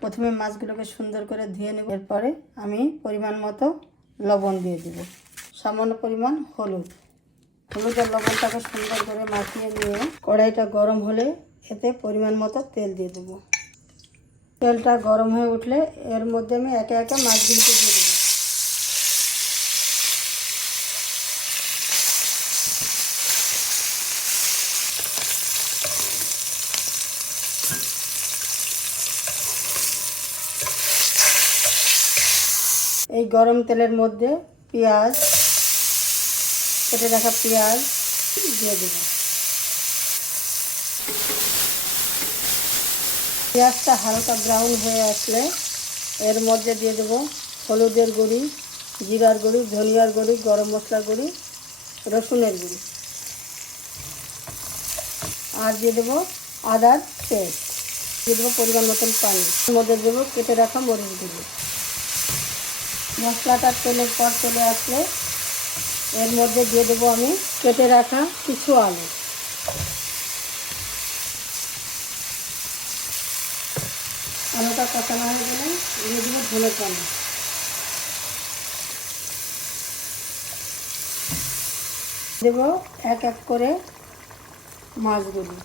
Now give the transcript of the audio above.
প্রথমে মাছগুলোকে সুন্দর করে ধুয়ে নেব। এরপরে আমি পরিমাণ মতো লবণ দিয়ে দেব। সামান্য পরিমাণ হলুদ। হলুদ আর লবণটাকে সুন্দর করে মাখিয়ে নিয়ে কড়াইটা গরম হলে এতে পরিমাণ মতো তেল দিয়ে দেবো। তেলটা গরম হয়ে উঠলে এর মধ্যে আমি একে একে মাছগুলোকে দিয়ে দেবো এই গরম তেলের মধ্যে পেঁয়াজ, কেটে রাখা পেঁয়াজ দিয়ে দেব। পেঁয়াজটা হালকা ব্রাউন হয়ে আসলে এর মধ্যে দিয়ে দেবো হলুদের গুঁড়ি, জিরার গুঁড়ি, ধনিয়ার গুঁড়ি, গরম মশলার গুঁড়ি, রসুনের গুঁড়ি। আর দিয়ে দেবো আদার পেস্ট। দিয়ে দেবো পরিমাণ মতন পানি। মধ্যে দেবো কেটে রাখা মরিচগুলো মশলাটা তেলের পর চলে আসলে এর মধ্যে দিয়ে দেবো আমি কেটে রাখা কিছু আলু। আলুটা কষানো হয়ে গেলে দিয়ে দেবো ধনে পানি দেবো এক এক করে মাছগুলি।